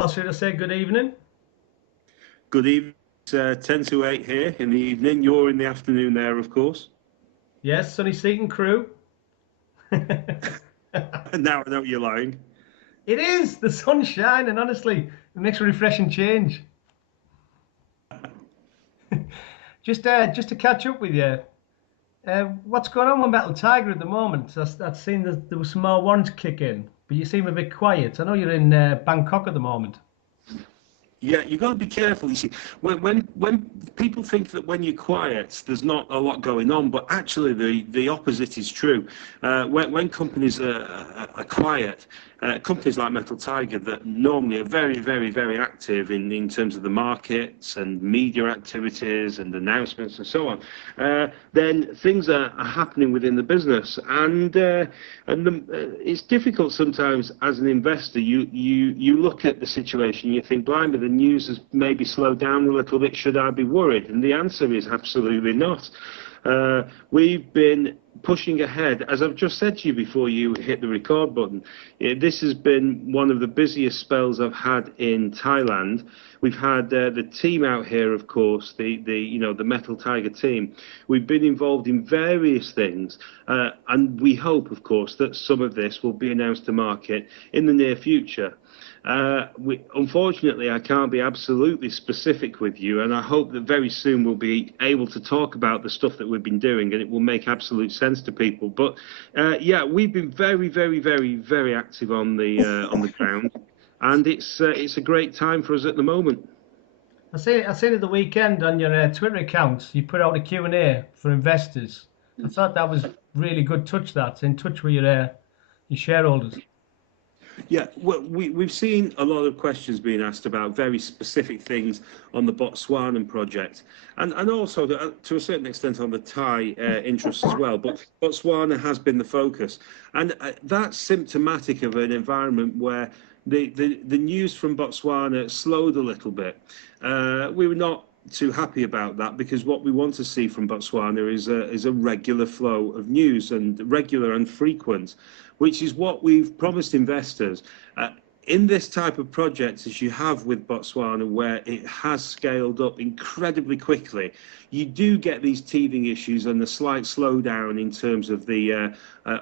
Well, should I say good evening? Good evening. It's 10 to 8 here in the evening. You're in the afternoon there, of course. Yes, Sunny Seat and crew. And now I know you're lying. It is the sunshine, and honestly, it makes a refreshing change. Just to catch up with you, what's going on with Metal Tiger at the moment? I've seen that there was some more warrants kick in, but you seem a bit quiet. I know you're in Bangkok at the moment. Yeah, you've got to be careful. You see, when people think that when you're quiet, there's not a lot going on, but actually the opposite is true. When companies are quiet, companies like Metal Tiger that normally are very, very, very active in terms of the markets and media activities and announcements and so on, then things are happening within the business, it's difficult sometimes as an investor. You look at the situation, you think, blimey, the news has maybe slowed down a little bit. Should I be worried? And the answer is absolutely not. We've been pushing ahead, as I've just said to you before you hit the record button. This has been one of the busiest spells I've had in Thailand. We've had the team out here, of course, the Metal Tiger team. We've been involved in various things, and we hope, of course, that some of this will be announced to market in the near future. Unfortunately, I can't be absolutely specific with you, and I hope that very soon we'll be able to talk about the stuff that we've been doing, and it will make absolute sense to people. But yeah, we've been very, very, very, very active on the ground, and it's a great time for us at the moment. I seen at the weekend on your Twitter account, you put out a Q&A for investors. I thought that was really good touch. That's in touch with your shareholders. Yeah, well, we've seen a lot of questions being asked about very specific things on the Botswana project, and also to a certain extent on the Thai interests as well. But Botswana has been the focus, and that's symptomatic of an environment where the news from Botswana slowed a little bit. We were not too happy about that, because what we want to see from Botswana is a regular flow of news, and regular and frequent, which is what we've promised investors. In this type of project, as you have with Botswana, where it has scaled up incredibly quickly, you do get these teething issues and the slight slowdown in terms of the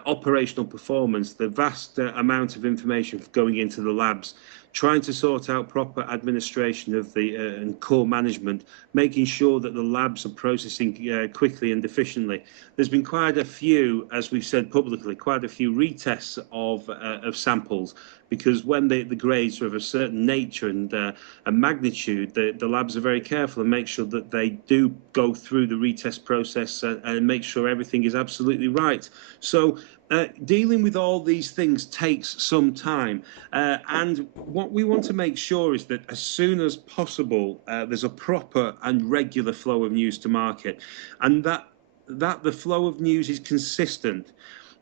operational performance, the vast amount of information going into the labs, trying to sort out proper administration of the and core management, making sure that the labs are processing quickly and efficiently. There's been quite a few, as we've said publicly, quite a few retests of samples, because when the grades are of a certain nature and magnitude, the labs are very careful and make sure that they do go through the retest process and make sure everything is absolutely right. So dealing with all these things takes some time, and what we want to make sure is that as soon as possible there's a proper and regular flow of news to market, and that the flow of news is consistent,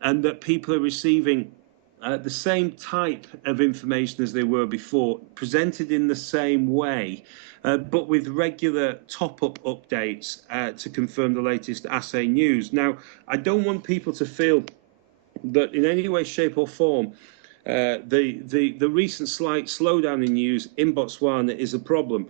and that people are receiving the same type of information as they were before, presented in the same way, but with regular top-up updates to confirm the latest assay news. Now, I don't want people to feel that in any way, shape or form the recent slight slowdown in news in Botswana is a problem.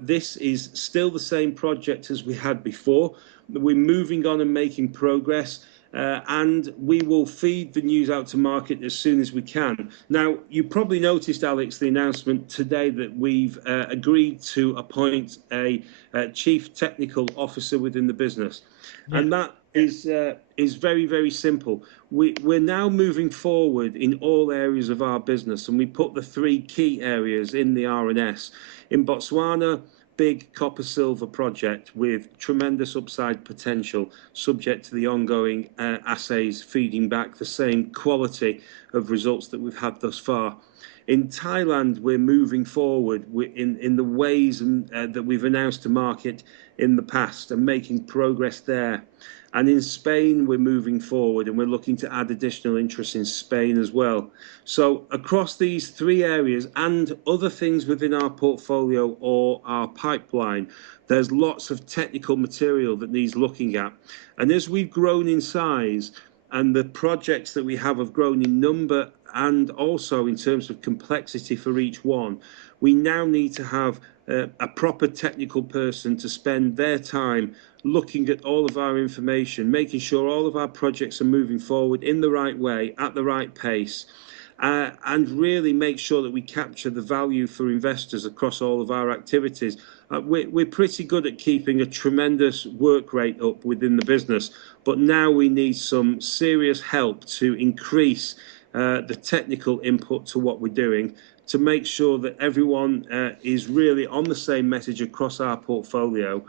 This is still the same project as we had before. We're moving on and making progress, and we will feed the news out to market as soon as we can. Now, you probably noticed, Alex, the announcement today that we've agreed to appoint a chief technical officer within the business. Yeah. And that is very, very simple. We're now moving forward in all areas of our business, and we put the three key areas in the RNS. In Botswana, big copper-silver project with tremendous upside potential, subject to the ongoing assays feeding back the same quality of results that we've had thus far. In Thailand, we're moving forward in the ways that we've announced to market in the past and making progress there. And in Spain, we're moving forward and we're looking to add additional interest in Spain as well. So across these three areas and other things within our portfolio or our pipeline, there's lots of technical material that needs looking at. And as we've grown in size and the projects that we have grown in number and also in terms of complexity for each one, we now need to have a proper technical person to spend their time looking at all of our information, making sure all of our projects are moving forward in the right way, at the right pace, and really make sure that we capture the value for investors across all of our activities. We're pretty good at keeping a tremendous work rate up within the business, but now we need some serious help to increase the technical input to what we're doing, to make sure that everyone is really on the same message across our portfolio.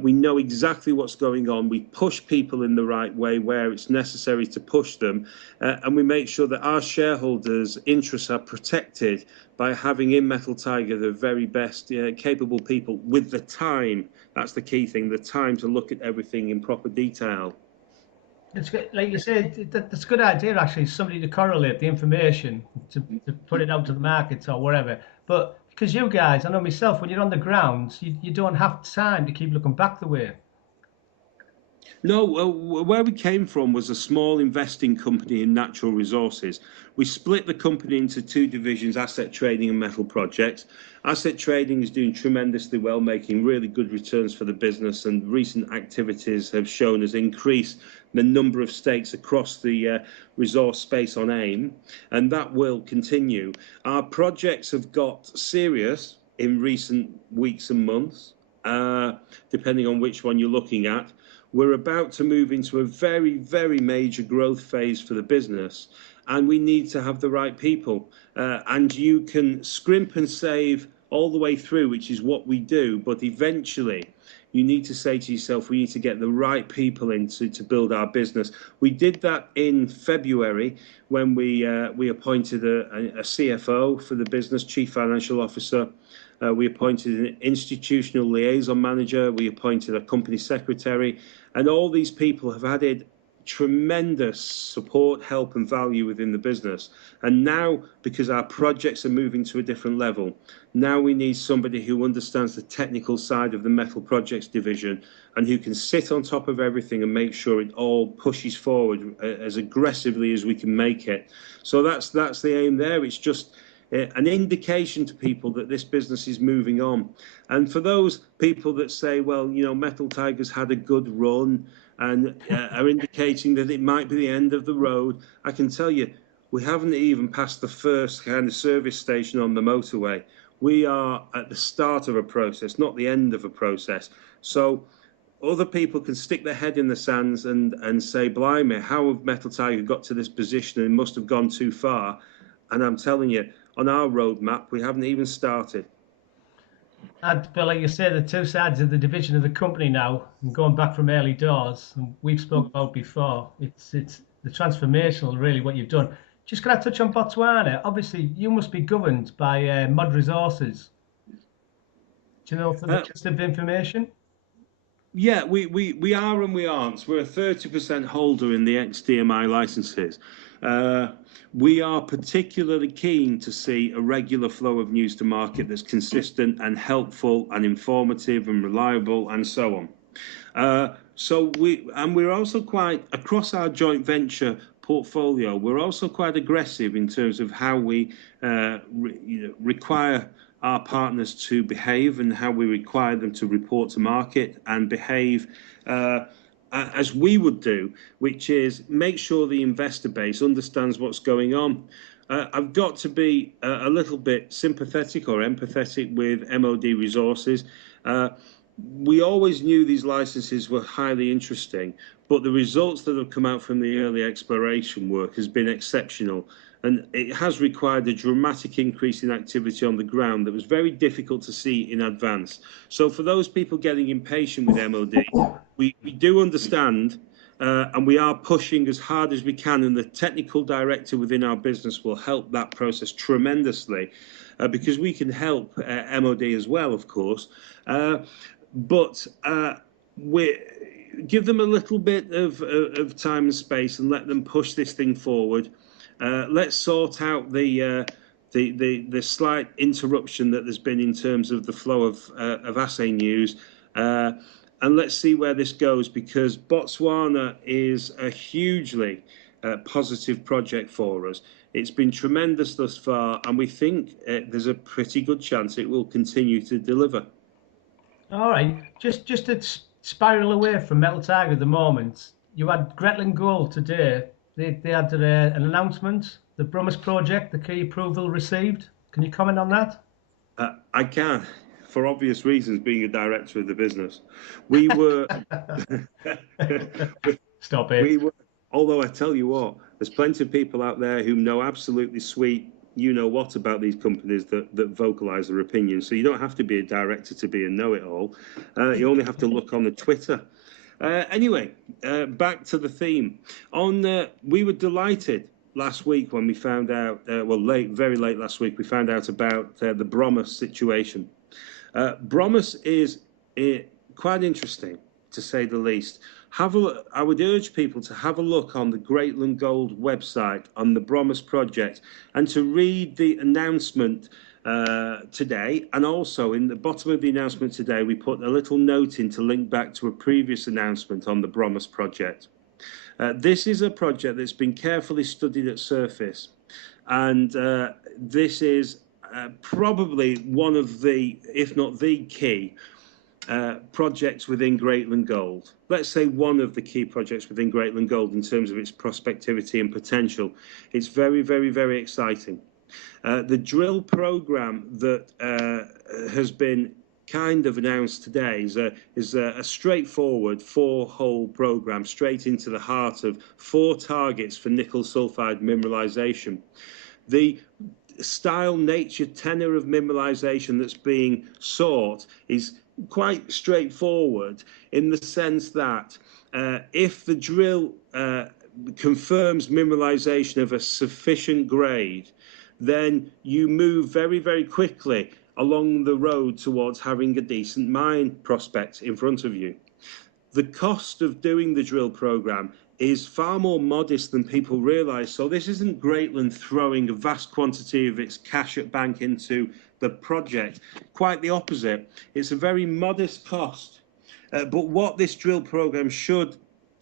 We know exactly what's going on. We push people in the right way where it's necessary to push them. And we make sure that our shareholders' interests are protected by having in Metal Tiger the very best capable people with the time. That's the key thing, the time to look at everything in proper detail. It's good, like you said, that's a good idea actually. Somebody to correlate the information to put it out to the markets or wherever. But because you guys, I know myself, when you're on the ground, you don't have time to keep looking back the way. No, where we came from was a small investing company in natural resources. We split the company into two divisions, asset trading and metal projects. Asset trading is doing tremendously well, making really good returns for the business, and recent activities have shown us increase the number of stakes across the resource space on AIM, and that will continue. Our projects have got serious in recent weeks and months, depending on which one you're looking at. We're about to move into a very, very major growth phase for the business, and we need to have the right people. And you can scrimp and save all the way through, which is what we do, but eventually you need to say to yourself, we need to get the right people in to build our business. We did that in February when we appointed a CFO for the business, Chief Financial Officer. We appointed an institutional liaison manager. We appointed a company secretary. And all these people have added tremendous support, help and value within the business. And now, because our projects are moving to a different level, now we need somebody who understands the technical side of the metal projects division and who can sit on top of everything and make sure it all pushes forward as aggressively as we can make it. So that's the aim there. It's just an indication to people that this business is moving on. And for those people that say, well, you know, Metal Tiger's had a good run and are indicating that it might be the end of the road, I can tell you, we haven't even passed the first kind of service station on the motorway. We are at the start of a process, not the end of a process. So other people can stick their head in the sands and say, blimey, how have Metal Tiger got to this position and must have gone too far? And I'm telling you, on our roadmap, we haven't even started. But like you say, the two sides of the division of the company now, and going back from early doors, and we've spoken about before, it's the transformational, really, what you've done. Just going to touch on Botswana. Obviously, you must be governed by Mod Resources. Do you know for the list of information? Yeah, we are and we aren't. We're a 30% holder in the ex-DMI licenses. We are particularly keen to see a regular flow of news to market that's consistent and helpful and informative and reliable and so on. So we're also quite, across our joint venture portfolio, we're also quite aggressive in terms of how we require our partners to behave and how we require them to report to market and behave as we would do, which is make sure the investor base understands what's going on. I've got to be a little bit sympathetic or empathetic with MOD Resources. We always knew these licenses were highly interesting, but the results that have come out from the early exploration work has been exceptional. And it has required a dramatic increase in activity on the ground that was very difficult to see in advance. So for those people getting impatient with MOD, we do understand and we are pushing as hard as we can, and the technical director within our business will help that process tremendously because we can help MOD as well, of course. But we give them a little bit of time and space and let them push this thing forward. Let's sort out the slight interruption that there's been in terms of the flow of assay news, and let's see where this goes, because Botswana is a hugely positive project for us. It's been tremendous thus far, and we think there's a pretty good chance it will continue to deliver. All right, just to spiral away from Metal Tiger at the moment, you had Greatland Gold today. They had an announcement, the Brummis project, the key approval received. Can you comment on that? I can, for obvious reasons, being a director of the business. We were, Stop it. we were, although I tell you what, there's plenty of people out there who know absolutely sweet, you know what about these companies that vocalize their opinions. So you don't have to be a director to be a know-it-all. You only have to look on the Twitter. Anyway, back to the theme. We were delighted last week when we found out, very late last week, we found out about the Brummis situation. Brummis is quite interesting, to say the least. I would urge people to have a look on the Greatland Gold website on the Brummis project and to read the announcement today. And also in the bottom of the announcement today, we put a little note in to link back to a previous announcement on the Brummis project. This is a project that's been carefully studied at surface, and this is probably one of the, if not the key, projects within Greatland Gold. Let's say one of the key projects within Greatland Gold in terms of its prospectivity and potential. It's very, very, very exciting. The drill program that has been kind of announced today is a straightforward 4-hole program straight into the heart of 4 targets for nickel sulfide mineralization. The style, nature, tenor of mineralization that's being sought is quite straightforward in the sense that if the drill confirms mineralization of a sufficient grade, then you move very, very quickly along the road towards having a decent mine prospect in front of you. The cost of doing the drill program is far more modest than people realize. So this isn't Greatland throwing a vast quantity of its cash at bank into the project. Quite the opposite. It's a very modest cost. But what this drill program should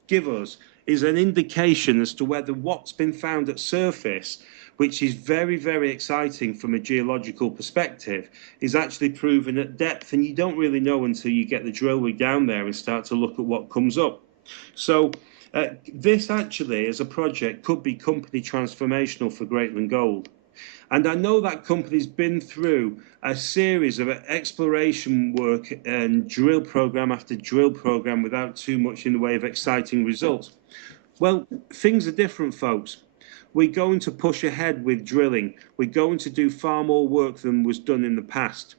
give us is an indication as to whether what's been found at surface, which is very, very exciting from a geological perspective, is actually proven at depth. And you don't really know until you get the drill rig down there and start to look at what comes up. So this actually, as a project, could be company transformational for Greatland Gold. And I know that company's been through a series of exploration work and drill program after drill program without too much in the way of exciting results. Well, things are different, folks. We're going to push ahead with drilling. We're going to do far more work than was done in the past.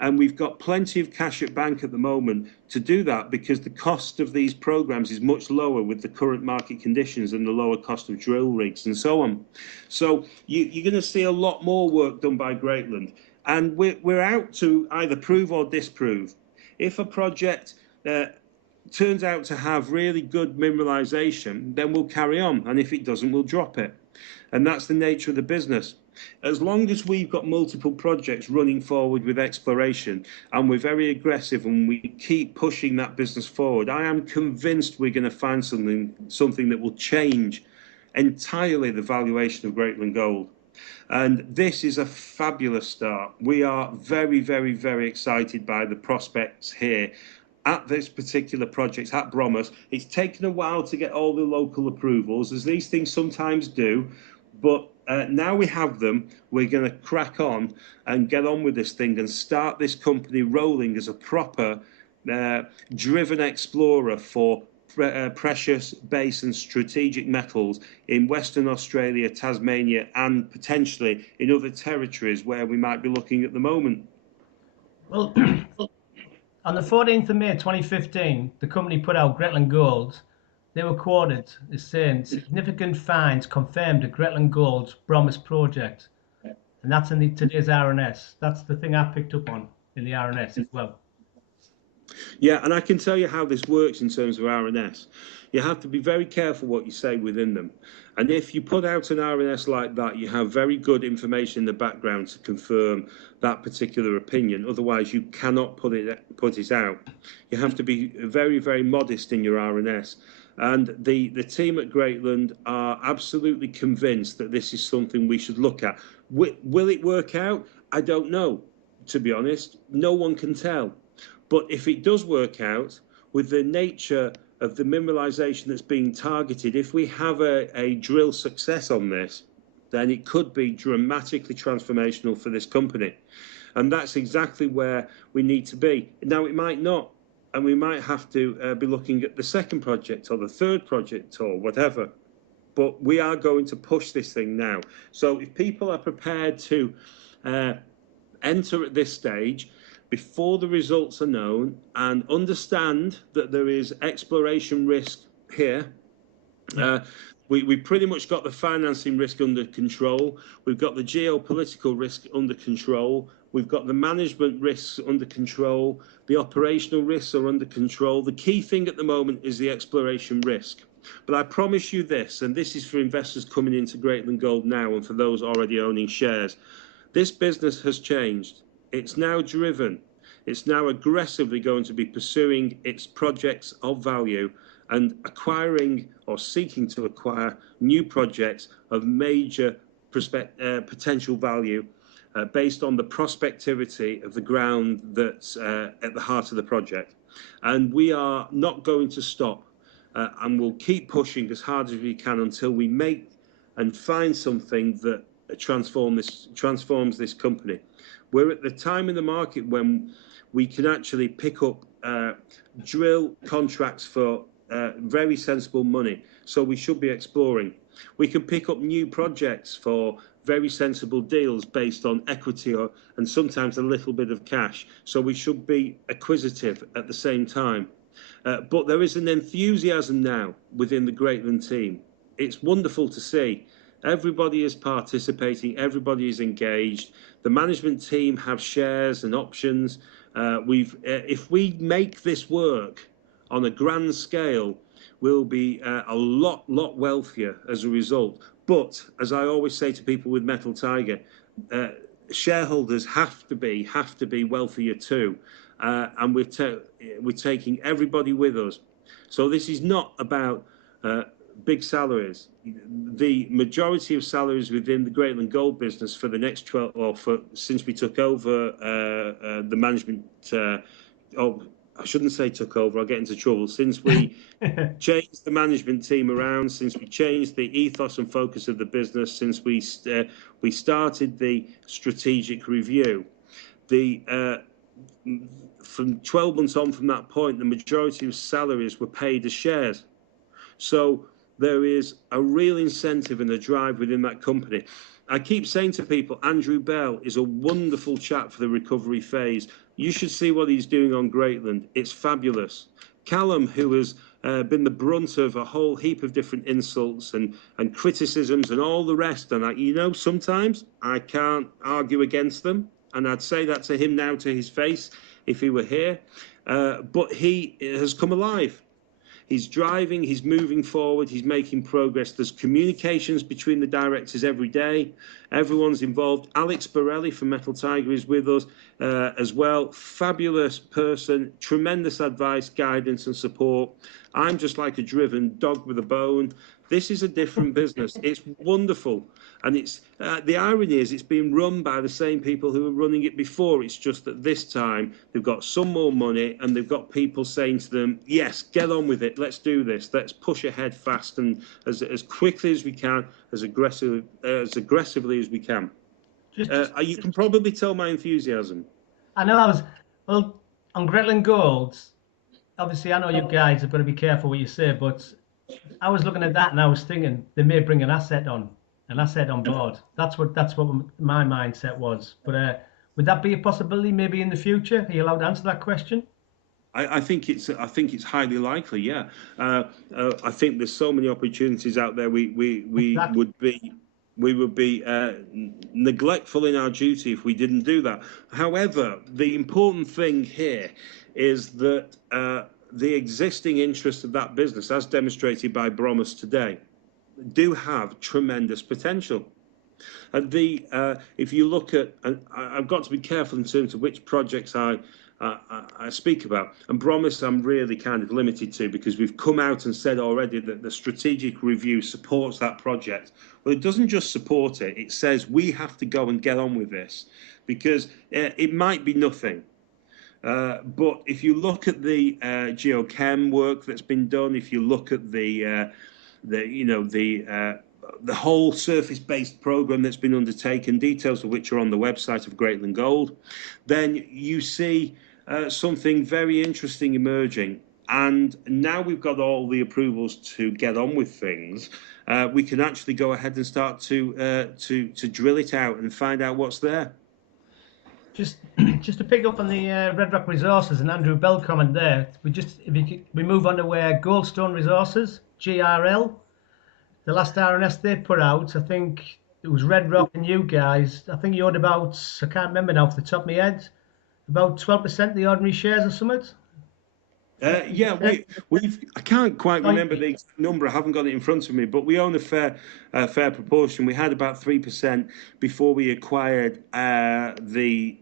And we've got plenty of cash at bank at the moment to do that because the cost of these programs is much lower with the current market conditions and the lower cost of drill rigs and so on. So you're going to see a lot more work done by Greatland. And we're out to either prove or disprove. If a project turns out to have really good mineralization, then we'll carry on. And if it doesn't, we'll drop it. And that's the nature of the business. As long as we've got multiple projects running forward with exploration and we're very aggressive and we keep pushing that business forward, I am convinced we're going to find something that will change entirely the valuation of Greatland Gold. And this is a fabulous start. We are very, very, very excited by the prospects here at this particular project at Brummis. It's taken a while to get all the local approvals, as these things sometimes do, but now we have them. We're going to crack on and get on with this thing and start this company rolling as a proper driven explorer for precious, base and strategic metals in Western Australia, Tasmania, and potentially in other territories where we might be looking at the moment. Well, on the 14th of May 2015, the company put out Greatland Gold. They were quoted as saying, significant finds confirmed at Greatland Gold's Brummis project. And that's in today's RNS. That's the thing I picked up on in the RNS as well. Yeah, and I can tell you how this works in terms of RNS. You have to be very careful what you say within them. And if you put out an RNS like that, you have very good information in the background to confirm that particular opinion. Otherwise, you cannot put it out. You have to be very, very modest in your RNS. And the team at Greatland are absolutely convinced that this is something we should look at. Will it work out? I don't know, to be honest. No one can tell. But if it does work out, with the nature of the mineralisation that's being targeted, if we have a drill success on this, then it could be dramatically transformational for this company. And that's exactly where we need to be. Now, it might not, and we might have to be looking at the second project or the third project or whatever. But we are going to push this thing now. So if people are prepared to enter at this stage, before the results are known, and understand that there is exploration risk here, we pretty much got the financing risk under control. We've got the geopolitical risk under control. We've got the management risks under control. The operational risks are under control. The key thing at the moment is the exploration risk. But I promise you this, and this is for investors coming into Greatland Gold now and for those already owning shares. This business has changed. It's now driven. It's now aggressively going to be pursuing its projects of value and acquiring or seeking to acquire new projects of major potential value based on the prospectivity of the ground that's at the heart of the project. And we are not going to stop, and we'll keep pushing as hard as we can until we make and find something that transforms this company. We're at the time in the market when we can actually pick up drill contracts for very sensible money. So we should be exploring. We can pick up new projects for very sensible deals based on equity and sometimes a little bit of cash. So we should be acquisitive at the same time. But there is an enthusiasm now within the Greatland team. It's wonderful to see. Everybody is participating. Everybody is engaged. The management team have shares and options. If we make this work on a grand scale, we'll be a lot wealthier as a result. But as I always say to people with Metal Tiger, shareholders have to be wealthier too, and we're taking everybody with us. So this is not about big salaries. The majority of salaries within the Greatland Gold business for the next 12, or since we took over the management, I shouldn't say took over, I'll get into trouble. Since we changed the management team around, since we changed the ethos and focus of the business, since we started the strategic review, from 12 months on from that point, the majority of salaries were paid as shares. So there is a real incentive and a drive within that company. I keep saying to people, Andrew Bell is a wonderful chap for the recovery phase. You should see what he's doing on Greatland. It's fabulous. Callum, who has been the brunt of a whole heap of different insults and criticisms and all the rest, and sometimes I can't argue against them, and I'd say that to him now to his face if he were here, but he has come alive. He's driving, he's moving forward, he's making progress. There's communications between the directors every day. Everyone's involved. Alex Borelli from Metal Tiger is with us as well. Fabulous person, tremendous advice, guidance and support. I'm just like a driven dog with a bone. This is a different business. It's wonderful. And it's the irony is it's being run by the same people who were running it before. It's just that this time they've got some more money and they've got people saying to them, yes, get on with it. Let's do this. Let's push ahead fast and as quickly as we can, as aggressively as we can. You can probably tell my enthusiasm. I know well, on Greatland Gold, obviously I know you guys have got to be careful what you say, but I was looking at that and I was thinking they may bring an asset on board. That's what my mindset was. But would that be a possibility maybe in the future? Are you allowed to answer that question? I think it's highly likely. Yeah, I think there's so many opportunities out there. We would be neglectful in our duty if we didn't do that. However, the important thing here is that the existing interests of that business, as demonstrated by Bromus today, do have tremendous potential. And if you look at, and I've got to be careful in terms of which projects I I speak about. And Bromis I'm really kind of limited to, because we've come out and said already that the strategic review supports that project. Well, it doesn't just support it, it says we have to go and get on with this, because it might be nothing. But if you look at the geochem work that's been done, if you look at the whole surface-based program that's been undertaken, details of which are on the website of Greatland Gold, then you see something very interesting emerging. And now we've got all the approvals to get on with things. We can actually go ahead and start to drill it out and find out what's there. Just to pick up on the Red Rock Resources and Andrew Bell comment there, we move on to Goldstone Resources, GRL. The last RNS they put out, I think it was Red Rock and you guys. I think you had about, I can't remember now off the top of my head, about 12% of the ordinary shares or something. Yeah, I can't quite remember the exact number. I haven't got it in front of me, but we own a fair proportion. We had about 3% before we acquired half the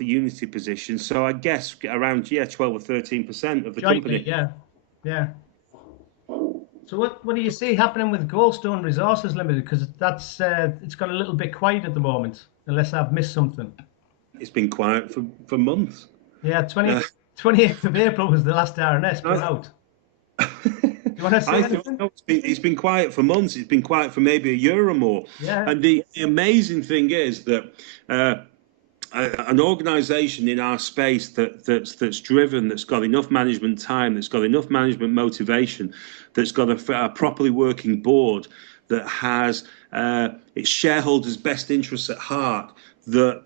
Unity position. So I guess around 12 or 13% of the company. Yeah. So what do you see happening with Goldstone Resources Limited? Because that's it's got a little bit quiet at the moment, unless I've missed something. It's been quiet for months. Yeah, 28th of April was the last RNS put out. Do you want to say anything? It's been quiet for months. It's been quiet for maybe a year or more. Yeah. And the amazing thing is that an organisation in our space that's driven, that's got enough management time, that's got enough management motivation, that's got a properly working board, that has its shareholders' best interests at heart, that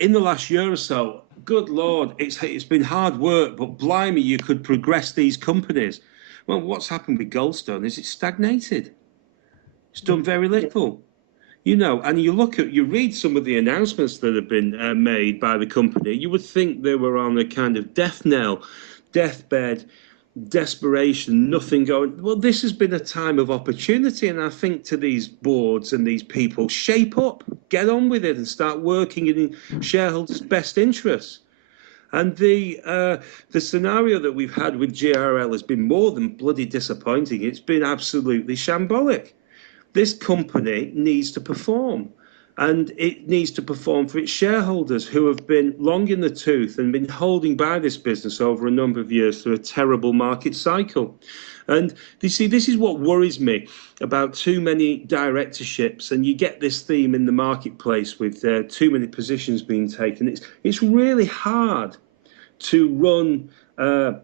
in the last year or so, good Lord, it's been hard work, but blimey, you could progress these companies. Well, what's happened with Goldstone is it's stagnated. It's done very little. And you read some of the announcements that have been made by the company, you would think they were on a kind of death knell, deathbed, desperation, nothing going. Well, this has been a time of opportunity, and I think to these boards and these people, shape up, get on with it, and start working in shareholders' best interests. And the scenario that we've had with GRL has been more than bloody disappointing. It's been absolutely shambolic. This company needs to perform, and it needs to perform for its shareholders, who have been long in the tooth and been holding by this business over a number of years through a terrible market cycle. And you see, this is what worries me about too many directorships, and you get this theme in the marketplace with too many positions being taken. It's really hard to run a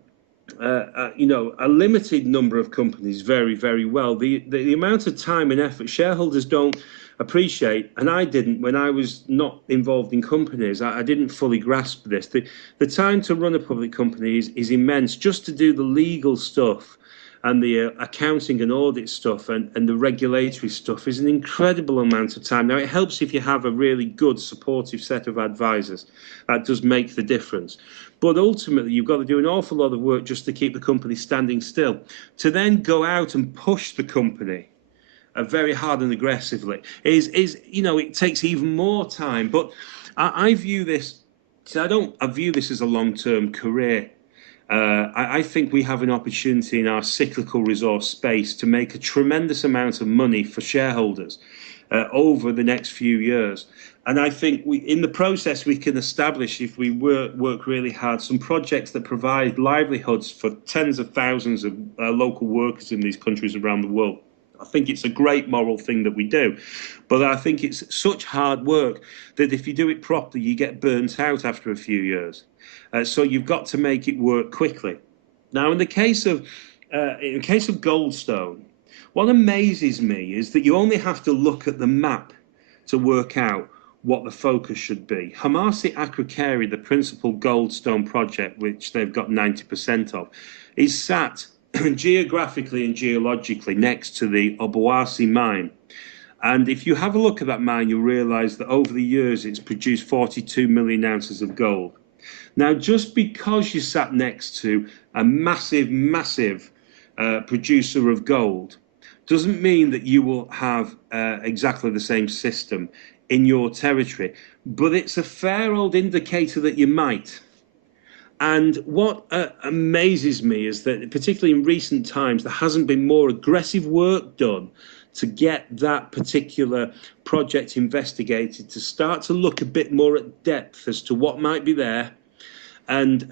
limited number of companies very, very well. The amount of time and effort shareholders don't appreciate, and I didn't when I was not involved in companies. I didn't fully grasp this. The time to run a public company is immense. Just to do the legal stuff and the accounting and audit stuff and the regulatory stuff is an incredible amount of time. Now, it helps if you have a really good, supportive set of advisors. That does make the difference. But ultimately, you've got to do an awful lot of work just to keep the company standing still. To then go out and push the company very hard and aggressively it takes even more time. But I view this, I view this as a long-term career. I think we have an opportunity in our cyclical resource space to make a tremendous amount of money for shareholders over the next few years. And I think in the process, we can establish, if we work really hard, some projects that provide livelihoods for tens of thousands of local workers in these countries around the world. I think it's a great moral thing that we do. But I think it's such hard work that if you do it properly, you get burnt out after a few years. So you've got to make it work quickly. Now, in the case of Goldstone, what amazes me is that you only have to look at the map to work out what the focus should be. Hamasi Akrikeri, the principal Goldstone project, which they've got 90% of, is sat geographically and geologically next to the Obuasi mine. And if you have a look at that mine, you'll realize that over the years it's produced 42 million ounces of gold. Now, just because you sat next to a massive producer of gold doesn't mean that you will have exactly the same system in your territory. but it's a fair old indicator that you might. And what amazes me is that, particularly in recent times, there hasn't been more aggressive work done to get that particular project investigated, to start to look a bit more at depth as to what might be there, and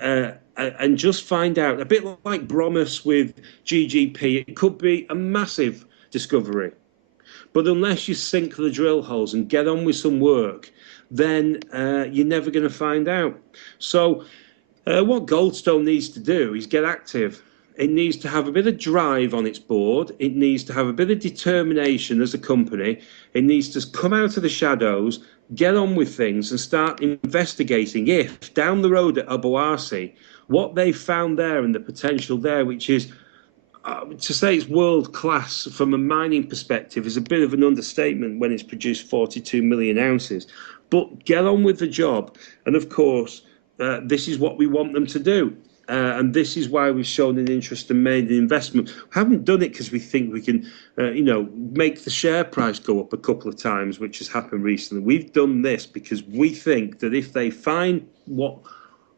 just find out, a bit like Bromus with GGP, it could be a massive discovery. But unless you sink the drill holes and get on with some work, then you're never going to find out. So what Goldstone needs to do is get active. It needs to have a bit of drive on its board. It needs to have a bit of determination as a company. It needs to come out of the shadows, get on with things, and start investigating if, down the road at Obuasi, what they found there and the potential there, which is, to say it's world class from a mining perspective is a bit of an understatement when it's produced 42 million ounces. But get on with the job. And of course, this is what we want them to do. And this is why we've shown an interest and made an investment. We haven't done it because we think we can, make the share price go up a couple of times, which has happened recently. We've done this because we think that if they find what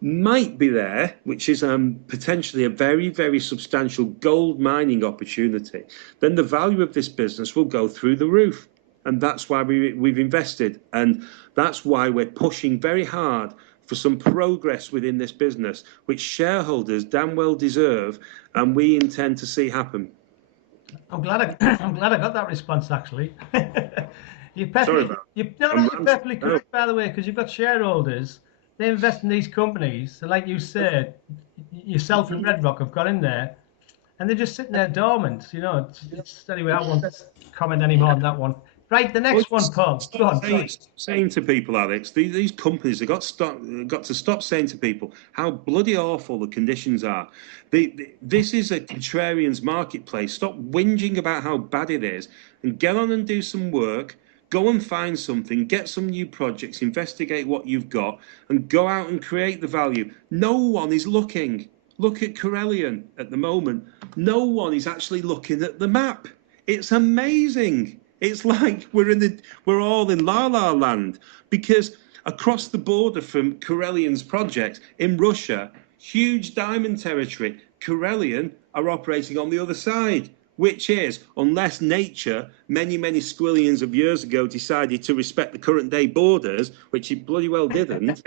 might be there, which is potentially a very, very substantial gold mining opportunity, then the value of this business will go through the roof. And that's why we've invested. And that's why we're pushing very hard for some progress within this business, which shareholders damn well deserve, and we intend to see happen. I'm glad I got that response, actually. You're perfectly correct, by the way, because you've got shareholders. They invest in these companies. So like you said, yourself and Red Rock have got in there, and they're just sitting there dormant. Anyway, I won't comment any more on that one. Right, the next one, Paul. Go on. Saying to people, Alex, these companies have got to stop saying to people how bloody awful the conditions are. This is a contrarian's marketplace. Stop whinging about how bad it is and get on and do some work. Go and find something, get some new projects, investigate what you've got, and go out and create the value. No one is looking. Look at Karelian at the moment. No one is actually looking at the map. It's amazing. It's like we're all in La La Land, because across the border from Karelian's project in Russia, huge diamond territory, Karelian are operating on the other side, which is, unless nature, many, many squillions of years ago, decided to respect the current day borders, which it bloody well didn't,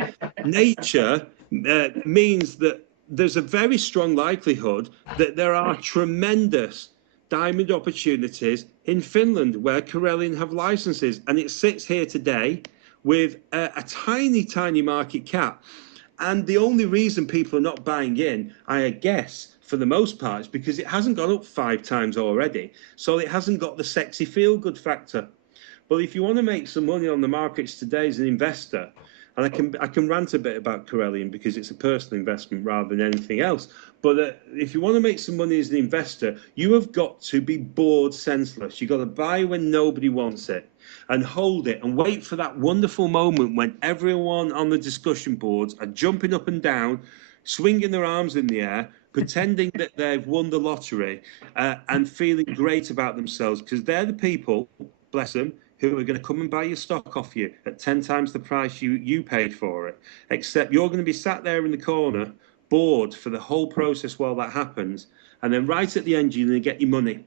nature means that there's a very strong likelihood that there are tremendous diamond opportunities in Finland where Karelian have licenses, and it sits here today with a tiny, tiny market cap. And the only reason people are not buying in, I guess, for the most part, is because it hasn't gone up 5 times already. So it hasn't got the sexy feel-good factor. But if you want to make some money on the markets today as an investor, and I can rant a bit about Karelian because it's a personal investment rather than anything else. But if you want to make some money as an investor, you have got to be bored senseless. You've got to buy when nobody wants it and hold it and wait for that wonderful moment when everyone on the discussion boards are jumping up and down, swinging their arms in the air, pretending that they've won the lottery and feeling great about themselves, because they're the people, bless them, who are going to come and buy your stock off you at 10 times the price you paid for it. Except you're going to be sat there in the corner, bored for the whole process while that happens. And then right at the end, you're going to get your money.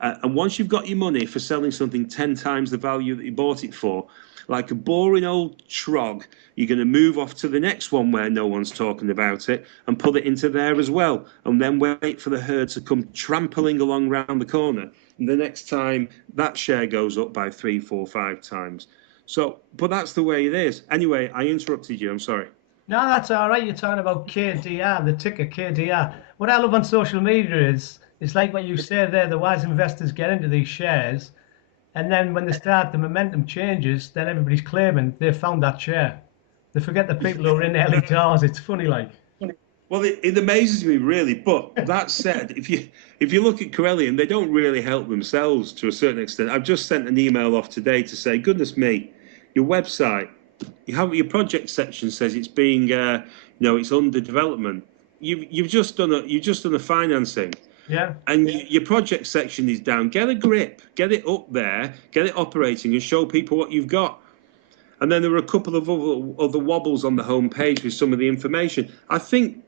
And once you've got your money for selling something 10 times the value that you bought it for, like a boring old trog, you're going to move off to the next one where no one's talking about it and put it into there as well. And then wait for the herd to come trampling along round the corner. And the next time that share goes up by 3, 4, 5 times. So, but that's the way it is. Anyway, I interrupted you. I'm sorry. No, that's all right. You're talking about KDR, the ticker KDR. What I love on social media is, it's like what you say there, the wise investors get into these shares, and then when they start, the momentum changes, then everybody's claiming they've found that share. They forget the people who are in early doors. It's funny, like. Well, it amazes me, really. But that said, if you look at Karelian, they don't really help themselves to a certain extent. I've just sent an email off today to say, goodness me, your website, your project section says it's being, it's under development. You've just done a financing. Yeah. And your project section is down. Get a grip, get it up there, get it operating, and show people what you've got. And then there were a couple of other wobbles on the homepage with some of the information. I think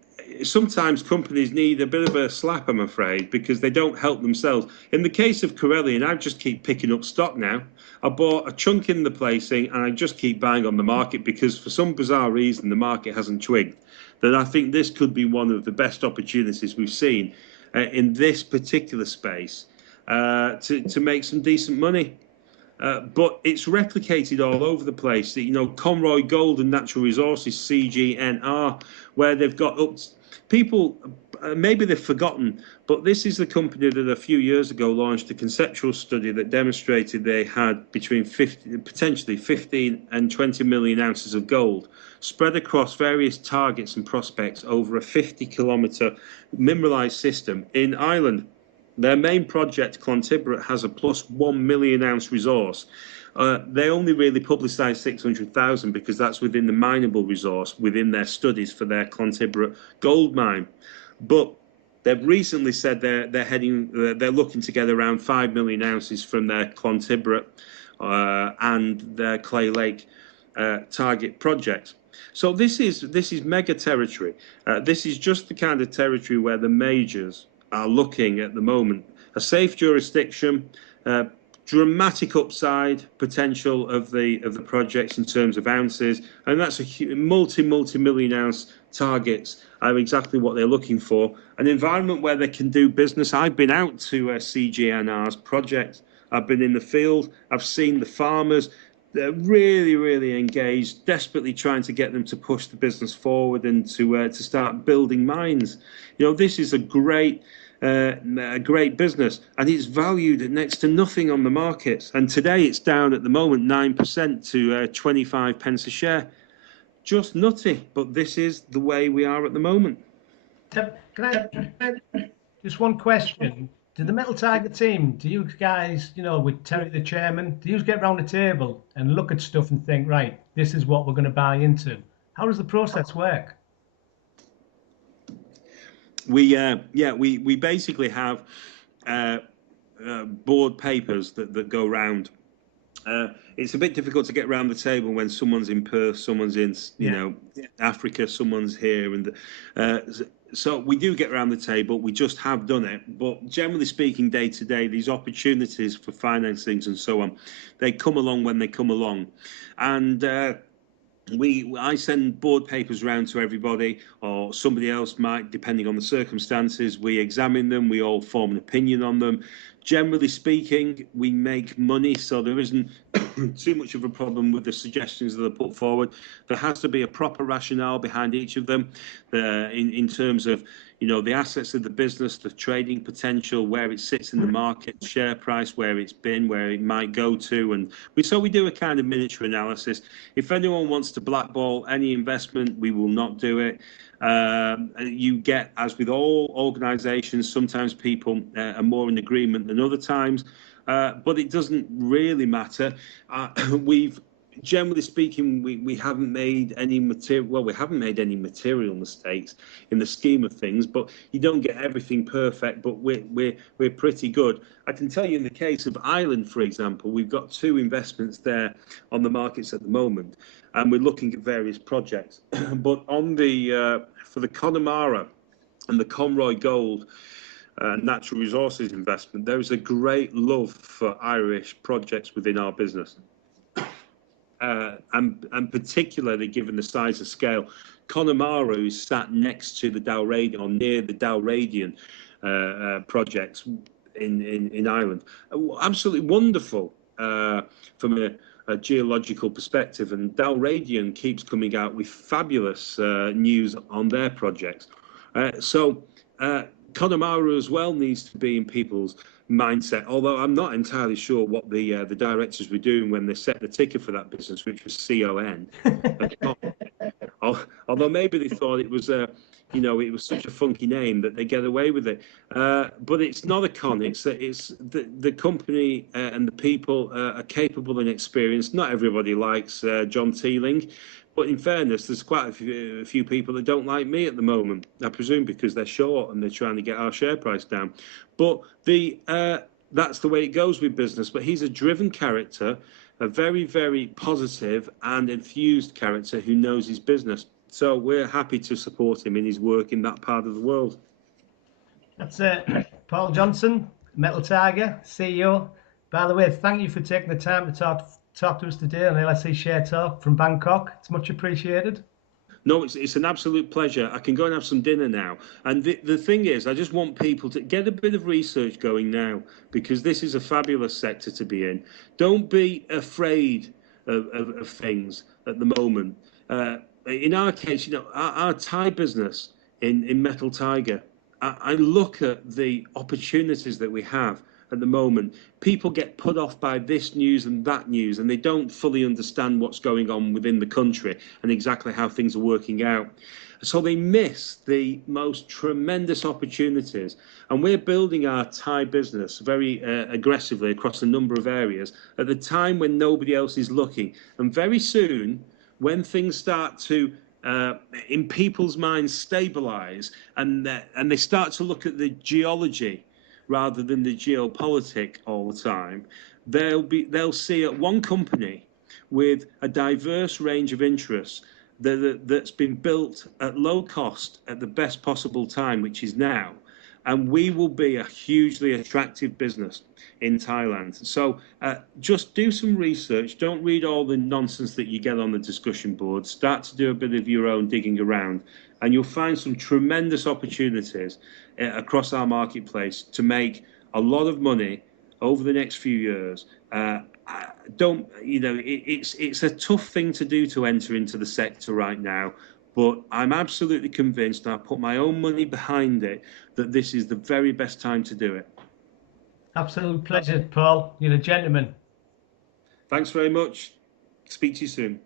sometimes companies need a bit of a slap, I'm afraid, because they don't help themselves. In the case of Karelian, I just keep picking up stock now. I bought a chunk in the placing, and I just keep buying on the market because for some bizarre reason the market hasn't twigged. That I think this could be one of the best opportunities we've seen in this particular space to make some decent money. But it's replicated all over the place. You know, Conroy Gold and Natural Resources, CGNR, where they've got up. People, maybe they've forgotten, but this is the company that a few years ago launched a conceptual study that demonstrated they had between potentially 15 and 20 million ounces of gold spread across various targets and prospects over a 50-kilometre mineralised system in Ireland. Their main project, Clontarf, has a plus 1 million ounce resource. They only really publicised 600,000 because that's within the mineable resource within their studies for their Clontarf gold mine. But they've recently said they're looking to get around 5 million ounces from their Clontarf and their Clay Lake target project. So this is mega territory. This is just the kind of territory where the majors are looking at the moment. A safe jurisdiction, dramatic upside potential of the projects in terms of ounces, and that's a multi-million ounce targets are exactly what they're looking for. An environment where they can do business. I've been out to CGNR's project. I've been in the field. I've seen the farmers. They're really engaged, desperately trying to get them to push the business forward and to start building mines. You know, this is a great business, and it's valued at next to nothing on the markets. And today it's down at the moment 9% to 25 pence a share. Just nutty, but this is the way we are at the moment. Can I just one question? Do the Metal Tiger team, do you guys, you know, with Terry the chairman, do you get round the table and look at stuff and think, right, this is what we're going to buy into? How does the process work? We basically have board papers that go round. It's a bit difficult to get around the table when someone's in Perth, someone's in Africa, someone's here, and so we do get around the table. We just have done it, but generally speaking, day to day, these opportunities for financings and so on, they come along when they come along, and I send board papers around to everybody, or somebody else might, depending on the circumstances. We examine them, we all form an opinion on them. Generally speaking, we make money, so there isn't too much of a problem with the suggestions that are put forward. There has to be a proper rationale behind each of them, in terms of, you know, the assets of the business, the trading potential, where it sits in the market, share price, where it's been, where it might go to, and we do a kind of miniature analysis. If anyone wants to blackball any investment, we will not do it. You get, as with all organisations, sometimes people are more in agreement than other times, but it doesn't really matter. Generally speaking, we haven't made any material. Well, we haven't made any material mistakes in the scheme of things. But you don't get everything perfect. But we're pretty good. I can tell you, in the case of Ireland, for example, we've got 2 investments there on the markets at the moment, and we're looking at various projects. But on the for the Connemara and the Conroy Gold natural resources investment, there is a great love for Irish projects within our business. And particularly given the size and scale, Connemara is sat next to the Dalradian, or near the Dalradian projects in Ireland. Absolutely wonderful from a geological perspective, and Dalradian keeps coming out with fabulous news on their projects. So Connemara as well needs to be in people's mindset, although I'm not entirely sure what the directors were doing when they set the ticker for that business, which was CON. Although maybe they thought it was it was such a funky name that they get away with it. But it's not a con. It's the company and the people are capable and experienced. Not everybody likes John Teeling. But in fairness, there's quite a few people that don't like me at the moment. I presume because they're short and they're trying to get our share price down. But that's the way it goes with business. But he's a driven character. a very, very positive and enthused character who knows his business. So we're happy to support him in his work in that part of the world. That's Paul Johnson, Metal Tiger, CEO. By the way, thank you for taking the time to talk to us today on LSE Share Talk from Bangkok. It's much appreciated. No, it's an absolute pleasure. I can go and have some dinner now. And the thing is, I just want people to get a bit of research going now, because this is a fabulous sector to be in. Don't be afraid of things at the moment. In our case, you know, our Thai business in Metal Tiger, I look at the opportunities that we have at the moment. People get put off by this news and that news, and they don't fully understand what's going on within the country and exactly how things are working out. So they miss the most tremendous opportunities. And we're building our Thai business very aggressively across a number of areas at the time when nobody else is looking. And very soon, when things start to in people's minds stabilize, and they start to look at the geology rather than the geopolitic all the time, they'll see at one company with a diverse range of interests that's been built at low cost at the best possible time, which is now. And we will be a hugely attractive business in Thailand. So just do some research. Don't read all the nonsense that you get on the discussion board. Start to do a bit of your own digging around, and you'll find some tremendous opportunities across our marketplace to make a lot of money over the next few years. Don't, you know, it's a tough thing to do to enter into the sector right now, but I'm absolutely convinced, and I put my own money behind it, that this is the very best time to do it. Absolute pleasure, Paul. You're a gentleman. Thanks very much. Speak to you soon.